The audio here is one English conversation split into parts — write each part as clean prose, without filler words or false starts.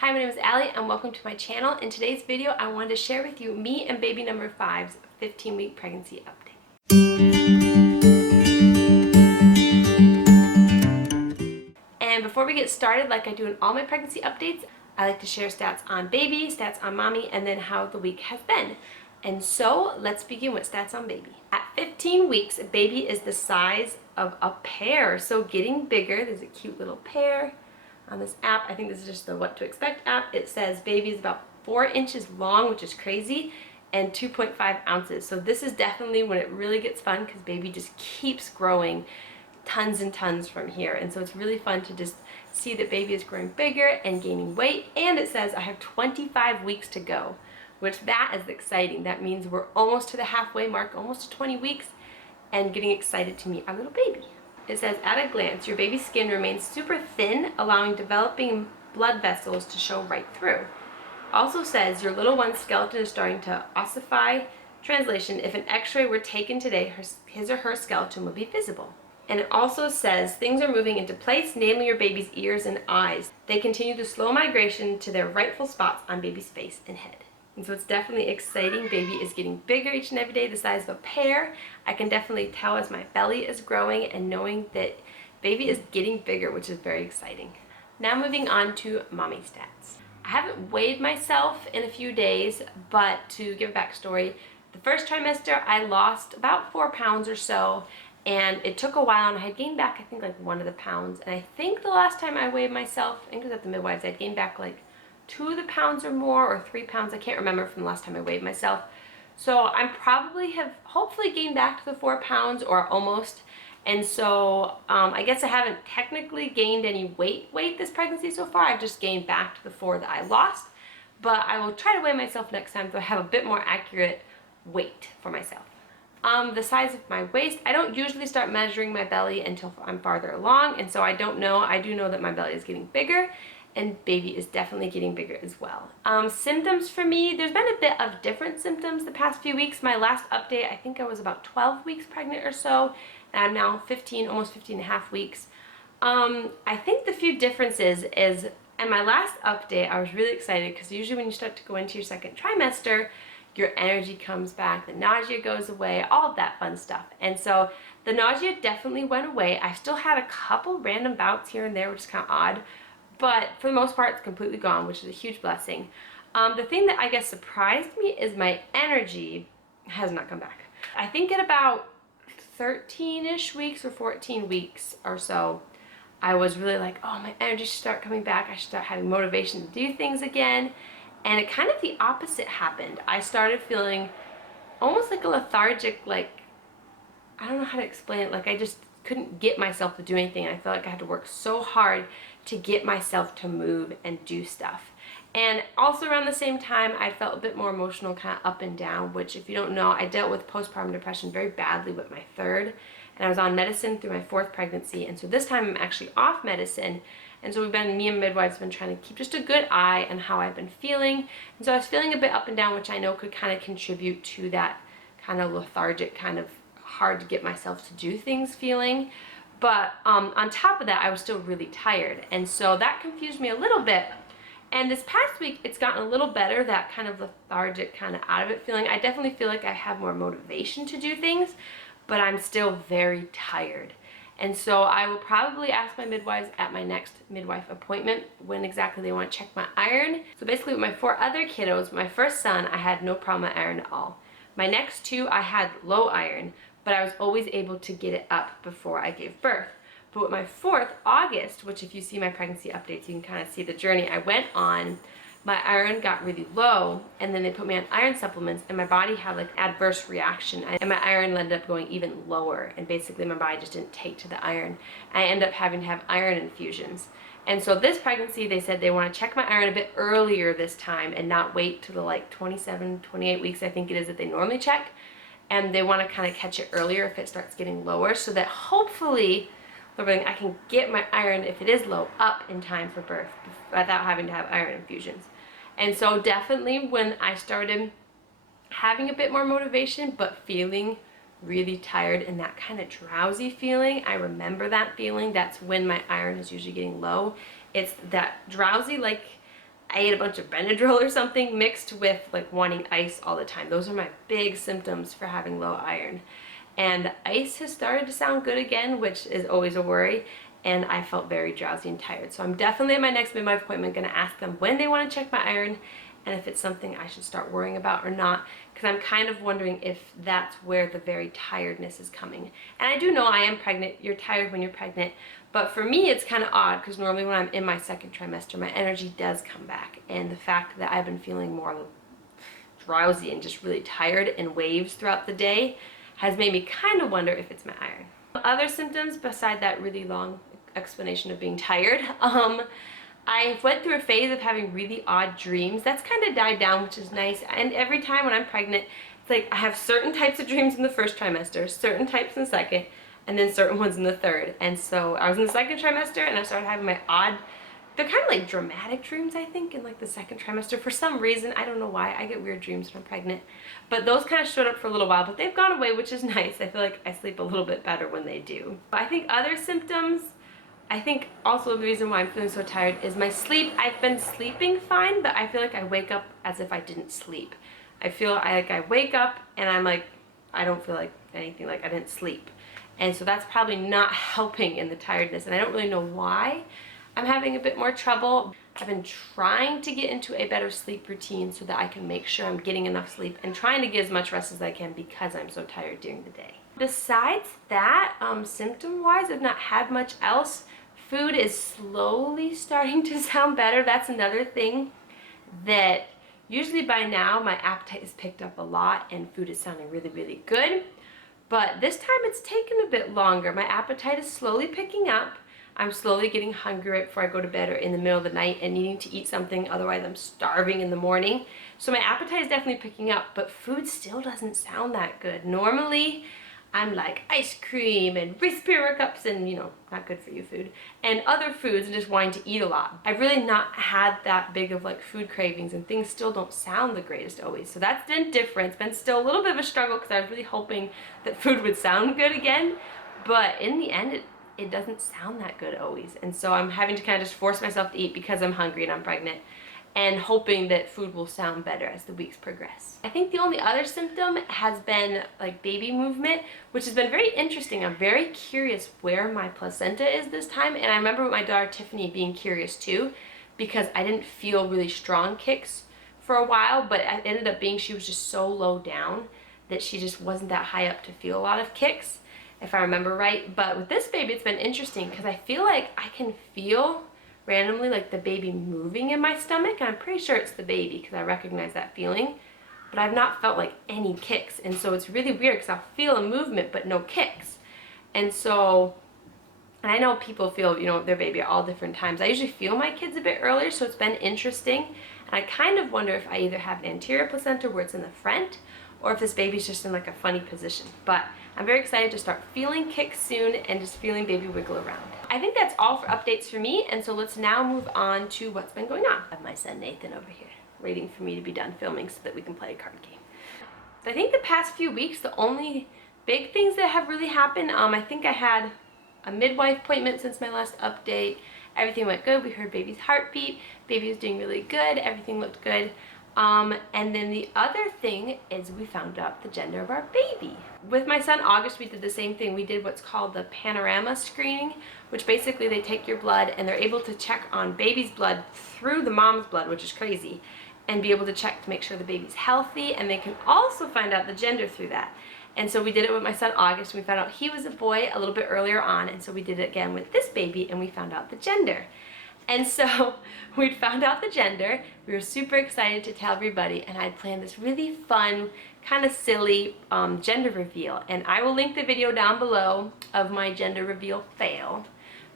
Hi, my name is Allie and welcome to my channel. In today's video, I wanted to share with you me and baby number 5's 15-week pregnancy update. And before we get started, like I do in all my pregnancy updates, I like to share stats on baby, stats on mommy, and then how the week has been. And so let's begin with stats on baby. At 15 weeks, baby is the size of a pear, so getting bigger. There's a cute little pear on this app. I think this is just the What to Expect app. It says baby is about 4 inches long, which is crazy, and 2.5 ounces. So this is definitely when it really gets fun because baby just keeps growing tons and tons from here. And so it's really fun to just see that baby is growing bigger and gaining weight. And it says I have 25 weeks to go, which that is exciting. That means we're almost to the halfway mark, almost to 20 weeks, and getting excited to meet our little baby. It says, at a glance, your baby's skin remains super thin, allowing developing blood vessels to show right through. Also says, your little one's skeleton is starting to ossify. Translation, if an x-ray were taken today, his or her skeleton would be visible. And it also says, things are moving into place, namely your baby's ears and eyes. They continue the slow migration to their rightful spots on baby's face and head. And so it's definitely exciting. Baby is getting bigger each and every day, the size of a pear. I can definitely tell as my belly is growing and knowing that baby is getting bigger, which is very exciting. Now moving on to mommy stats. I haven't weighed myself in a few days, but to give a backstory, the first trimester I lost about 4 pounds or so, and it took a while, and I had gained back I think like 1 of the pounds. And I think the last time I weighed myself, I think it was at the midwives, I'd gained back like 2 of the pounds or more, or 3 pounds. I can't remember from the last time I weighed myself. So I probably have hopefully gained back to the 4 pounds or almost. And so I guess I haven't technically gained any weight this pregnancy so far. I've just gained back to the 4 that I lost. But I will try to weigh myself next time so I have a bit more accurate weight for myself. The size of my waist, I don't usually start measuring my belly until I'm farther along. And so I don't know. I do know that my belly is getting bigger. And baby is definitely getting bigger as well. Symptoms for me, there's been a bit of different symptoms the past few weeks. My last update, I think I was about 12 weeks pregnant or so, and I'm now 15, almost 15 and a half weeks. I think the few differences is, in my last update, I was really excited because usually when you start to go into your second trimester, your energy comes back, the nausea goes away, all of that fun stuff. And so the nausea definitely went away. I still had a couple random bouts here and there, which is kind of odd. But for the most part, it's completely gone, which is a huge blessing. The thing that I guess surprised me is my energy has not come back. I think at about 13-ish weeks or 14 weeks or so, I was really like, oh, my energy should start coming back. I should start having motivation to do things again. And it kind of the opposite happened. I started feeling almost like a lethargic, like, I don't know how to explain it. Like I just couldn't get myself to do anything. I felt like I had to work so hard to get myself to move and do stuff. And also around the same time, I felt a bit more emotional, kind of up and down, which if you don't know, I dealt with postpartum depression very badly with my 3rd. And I was on medicine through my 4th pregnancy. And so this time I'm actually off medicine. And so me and midwives have been trying to keep just a good eye on how I've been feeling. And so I was feeling a bit up and down, which I know could kind of contribute to that kind of lethargic, kind of hard to get myself to do things feeling. But on top of that, I was still really tired. And so that confused me a little bit. And this past week, it's gotten a little better, that kind of lethargic, kind of out of it feeling. I definitely feel like I have more motivation to do things, but I'm still very tired. And so I will probably ask my midwives at my next midwife appointment when exactly they want to check my iron. So basically with my 4 other kiddos, my first son, I had no problem with iron at all. My next 2, I had low iron, but I was always able to get it up before I gave birth. But with my 4th, August, which if you see my pregnancy updates, you can kind of see the journey I went on, my iron got really low, and then they put me on iron supplements, and my body had like adverse reaction, and my iron ended up going even lower, and basically my body just didn't take to the iron. I ended up having to have iron infusions. And so this pregnancy, they said they want to check my iron a bit earlier this time and not wait till the like 27, 28 weeks, I think it is, that they normally check. And they want to kind of catch it earlier if it starts getting lower, so that hopefully I can get my iron, if it is low, up in time for birth without having to have iron infusions. And so definitely when I started having a bit more motivation but feeling really tired and that kind of drowsy feeling, I remember that feeling. That's when my iron is usually getting low. It's that drowsy, like I ate a bunch of Benadryl or something mixed with like wanting ice all the time. Those are my big symptoms for having low iron. And ice has started to sound good again, which is always a worry. And I felt very drowsy and tired. So I'm definitely at my next midwife appointment going to ask them when they want to check my iron and if it's something I should start worrying about or not, because I'm kind of wondering if that's where the very tiredness is coming. And I do know I am pregnant. You're tired when you're pregnant. But for me, it's kind of odd because normally when I'm in my second trimester, my energy does come back. And the fact that I've been feeling more drowsy and just really tired in waves throughout the day has made me kind of wonder if it's my iron. Other symptoms beside that really long explanation of being tired, I went through a phase of having really odd dreams. That's kind of died down, which is nice. And every time when I'm pregnant, it's like I have certain types of dreams in the first trimester, certain types in the second, and then certain ones in the third. And so I was in the second trimester and I started having my odd, they're kind of like dramatic dreams, I think, in like the second trimester. For some reason, I don't know why, I get weird dreams when I'm pregnant. But those kind of showed up for a little while, but they've gone away, which is nice. I feel like I sleep a little bit better when they do. But I think other symptoms, I think also the reason why I'm feeling so tired is my sleep. I've been sleeping fine, but I feel like I wake up as if I didn't sleep. I feel like I wake up and I'm like, I don't feel like anything, like I didn't sleep. And so that's probably not helping in the tiredness, and I don't really know why I'm having a bit more trouble. I've been trying to get into a better sleep routine so that I can make sure I'm getting enough sleep and trying to get as much rest as I can because I'm so tired during the day. Besides that, symptom-wise, I've not had much else. Food is slowly starting to sound better. That's another thing that usually by now my appetite has picked up a lot and food is sounding really, really good. But this time it's taken a bit longer. My appetite is slowly picking up. I'm slowly getting hungry right before I go to bed or in the middle of the night and needing to eat something, otherwise I'm starving in the morning. So my appetite is definitely picking up, but food still doesn't sound that good. Normally, I'm like ice cream and Reese's Peanut Cups and, you know, not good for you food, and other foods and just wanting to eat a lot. I've really not had that big of like food cravings, and things still don't sound the greatest always. So that's been different. It's been still a little bit of a struggle because I was really hoping that food would sound good again, but in the end it doesn't sound that good always. And so I'm having to kind of just force myself to eat because I'm hungry and I'm pregnant, and hoping that food will sound better as the weeks progress. I think the only other symptom has been like baby movement, which has been very interesting. I'm very curious where my placenta is this time, and I remember with my daughter Tiffany being curious too, because I didn't feel really strong kicks for a while, but it ended up being she was just so low down that she just wasn't that high up to feel a lot of kicks, if I remember right. But with this baby, it's been interesting because I feel like I can feel randomly like the baby moving in my stomach, and I'm pretty sure it's the baby because I recognize that feeling, but I've not felt like any kicks. And so it's really weird because I'll feel a movement but no kicks. And so, and I know people feel, you know, their baby at all different times. I usually feel my kids a bit earlier, so it's been interesting. And I kind of wonder if I either have an anterior placenta where it's in the front, or if this baby's just in like a funny position. But I'm very excited to start feeling kicks soon and just feeling baby wiggle around. I think that's all for updates for me, and so let's now move on to what's been going on. I have my son Nathan over here waiting for me to be done filming so that we can play a card game. I think the past few weeks, the only big things that have really happened, I think I had a midwife appointment since my last update. Everything went good. We heard baby's heartbeat. Baby was doing really good. Everything looked good. And then the other thing is we found out the gender of our baby. With my son August, we did the same thing. We did what's called the panorama screening, which basically they take your blood and they're able to check on baby's blood through the mom's blood, which is crazy, and be able to check to make sure the baby's healthy, and they can also find out the gender through that. And so we did it with my son August, and we found out he was a boy a little bit earlier on, and so we did it again with this baby, and we found out the gender. And so we'd found out the gender. We were super excited to tell everybody, and I'd planned this really fun, kind of silly gender reveal. And I will link the video down below of my gender reveal fail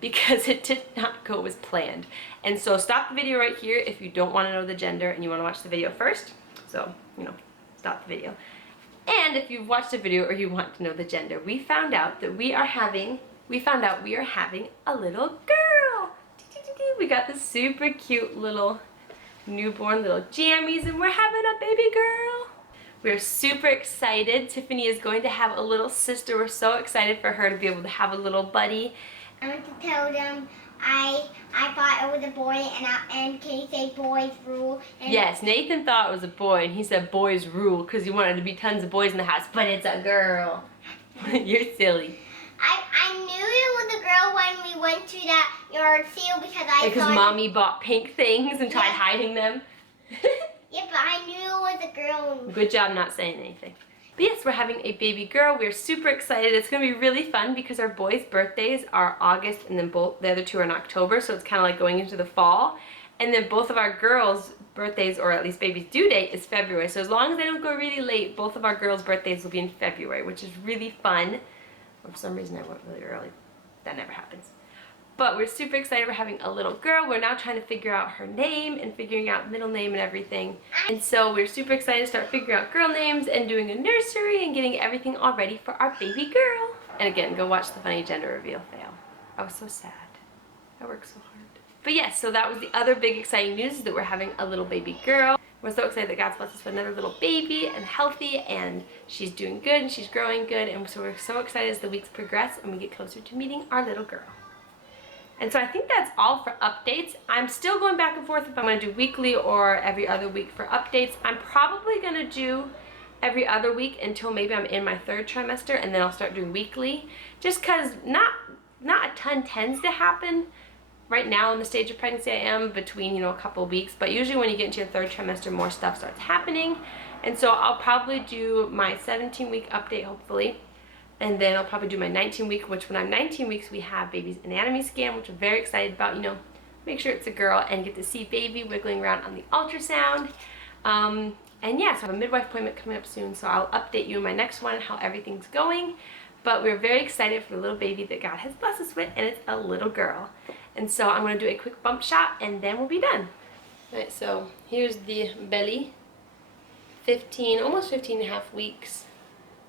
because it did not go as planned. And so stop the video right here if you don't want to know the gender and you want to watch the video first. So, you know, stop the video. And if you've watched the video or you want to know the gender, we found out that we are having a little girl. We got this super cute little newborn little jammies, and we're having a baby girl. We're super excited. Tiffany is going to have a little sister. We're so excited for her to be able to have a little buddy. I want to tell them I thought it was a boy, and can you say boys rule? And Yes, Nathan thought it was a boy, and he said boys rule because he wanted to be tons of boys in the house, but it's a girl. You're silly. I knew it was a girl when we went to that yard sale because Mommy bought pink things and tried hiding them. Yeah, but I knew it was a girl. Good job not saying anything. But yes, we're having a baby girl. We're super excited. It's going to be really fun because our boys' birthdays are August and then the other two are in October, so it's kind of like going into the fall. And then both of our girls' birthdays, or at least baby's due date, is February. So as long as they don't go really late, both of our girls' birthdays will be in February, which is really fun. Or for some reason I went really early. That never happens. But we're super excited. We're having a little girl. We're now trying to figure out her name and figuring out middle name and everything. And so we're super excited to start figuring out girl names and doing a nursery and getting everything all ready for our baby girl. And again, go watch the funny gender reveal fail. I was so sad. I worked so hard. But yes, so that was the other big exciting news, is that we're having a little baby girl. We're so excited that God's blessed us with another little baby and healthy, and she's doing good and she's growing good. And so we're so excited as the weeks progress and we get closer to meeting our little girl. And so I think that's all for updates. I'm still going back and forth if I'm going to do weekly or every other week for updates. I'm probably going to do every other week until maybe I'm in my third trimester, and then I'll start doing weekly. Just because not a ton tends to happen right now in the stage of pregnancy I am, between, a couple of weeks. But usually when you get into your third trimester, more stuff starts happening. And so I'll probably do my 17-week update, hopefully. And then I'll probably do my 19-week, which when I'm 19 weeks, we have baby's anatomy scan, which I'm very excited about. Make sure it's a girl and get to see baby wiggling around on the ultrasound. And yeah, so I have a midwife appointment coming up soon, so I'll update you in my next one how everything's going. But we're very excited for the little baby that God has blessed us with, and it's a little girl. And so I'm going to do a quick bump shot, and then we'll be done. All right, so here's the belly. Almost 15 and a half weeks.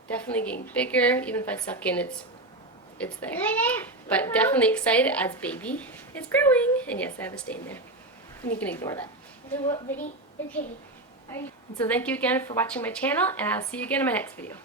Definitely getting bigger. Even if I suck in, it's there. But definitely excited as baby is growing. And yes, I have a stain there. And you can ignore that. Okay. And so thank you again for watching my channel, and I'll see you again in my next video.